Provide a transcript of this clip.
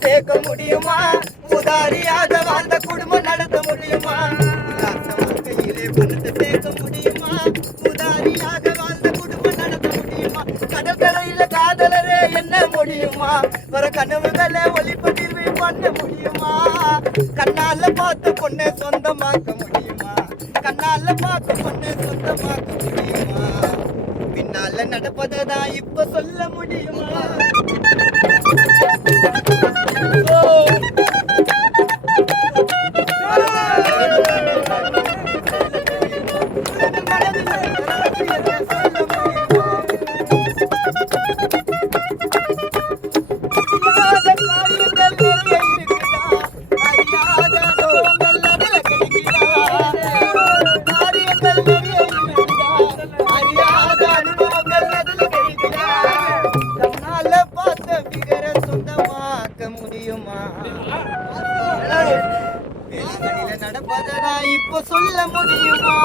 சேர்க்க முடியுமா? உதாரியாக வாழ்ந்த குடும்பம் நடத்த முடியுமா? கையிலே பணத்தை சேர்க்க முடியுமா? உதாரியாக வாழ்ந்த குடும்பம் நடத்த முடியுமா? கடற்கரையில காதலரே என்ன முடியுமா? வர கனவுகளை ஒளிப்பதிவு பண்ண முடியுமா? கண்ணால பார்த்த பொண்ணை சொந்தமாக்க முடியுமா? கண்ணால பார்த்த பொண்ணை சொந்தமாக்க முடியுமா? பின்னால நடப்பதான் இப்ப சொல்ல முடியுமா? முடியுமா? நடப்பதா இப்ப சொல்ல முடியுமா?